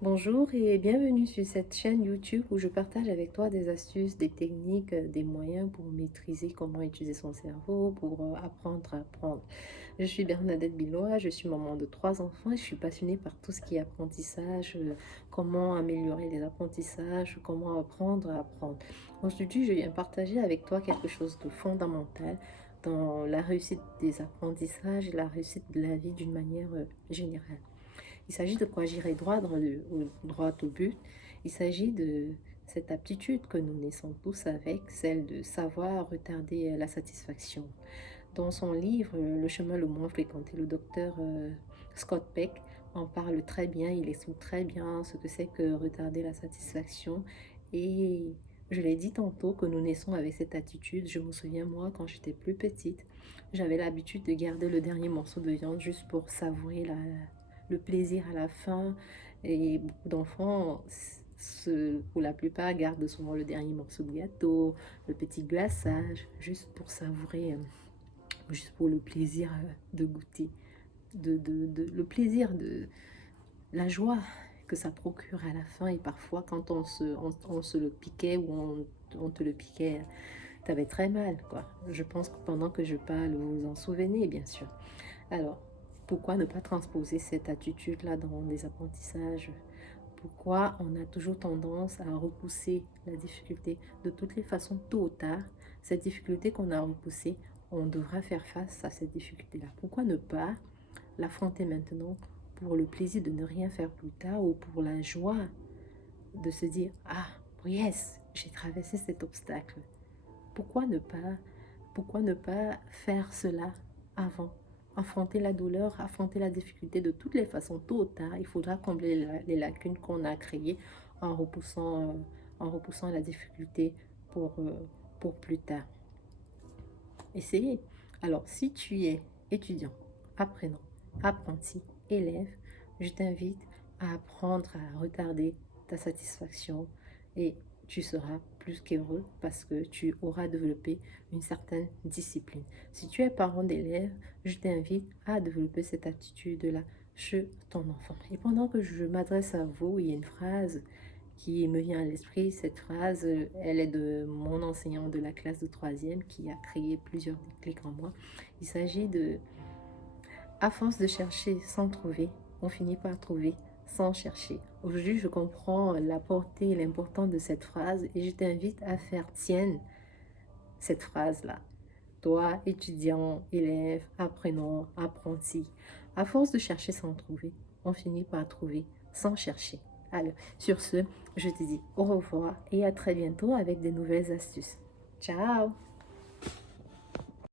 Bonjour et bienvenue sur cette chaîne YouTube où je partage avec toi des astuces, des techniques, des moyens pour maîtriser comment utiliser son cerveau, pour apprendre à apprendre. Je suis Bernadette Billois, je suis maman de 3 enfants et je suis passionnée par tout ce qui est apprentissage, comment améliorer les apprentissages, comment apprendre à apprendre. Aujourd'hui, je viens partager avec toi quelque chose de fondamental dans la réussite des apprentissages et la réussite de la vie d'une manière générale. Il s'agit de quoi? J'irai droit au but. Il s'agit de cette aptitude que nous naissons tous avec, celle de savoir retarder la satisfaction. Dans son livre Le chemin le moins fréquenté, le docteur Scott Peck en parle très bien, il explique très bien ce que c'est que retarder la satisfaction. Et je l'ai dit tantôt que nous naissons avec cette attitude. Je me souviens, moi, quand j'étais plus petite, j'avais l'habitude de garder le dernier morceau de viande juste pour savourer le plaisir à la fin. Et beaucoup d'enfants, pour la plupart, gardent souvent le dernier morceau de gâteau, le petit glaçage, juste pour savourer, juste pour le plaisir de goûter, le plaisir de la joie que ça procure à la fin. Et parfois, quand on se le piquait ou on te le piquait, t'avais très mal, quoi. Je pense que pendant que je parle, vous vous en souvenez, bien sûr. Alors, pourquoi ne pas transposer cette attitude-là dans des apprentissages? Pourquoi on a toujours tendance à repousser la difficulté? De toutes les façons, tôt ou tard, cette difficulté qu'on a repoussée, on devra faire face à cette difficulté-là. Pourquoi ne pas l'affronter maintenant pour le plaisir de ne rien faire plus tard ou pour la joie de se dire, ah, yes, j'ai traversé cet obstacle. Pourquoi ne pas, pourquoi ne pas faire cela avant? Affronter la douleur, affronter la difficulté de toutes les façons, tôt ou tard, il faudra combler les lacunes qu'on a créées en repoussant la difficulté pour plus tard. Essayez. Alors, si tu es étudiant, apprenant, apprenti, élève, je t'invite à apprendre à retarder ta satisfaction et tu seras plus qu'heureux parce que tu auras développé une certaine discipline. Si tu es parent d'élève, je t'invite à développer cette attitude-là chez ton enfant. Et pendant que je m'adresse à vous, il y a une phrase qui me vient à l'esprit. Cette phrase, elle est de mon enseignant de la classe de troisième qui a créé plusieurs déclics en moi. Il s'agit de, à force de chercher sans trouver, on finit par trouver sans chercher. Aujourd'hui, je comprends la portée et l'importance de cette phrase et je t'invite à faire tienne cette phrase-là. Toi, étudiant, élève, apprenant, apprenti, à force de chercher sans trouver, on finit par trouver sans chercher. Alors, sur ce, je te dis au revoir et à très bientôt avec de nouvelles astuces. Ciao!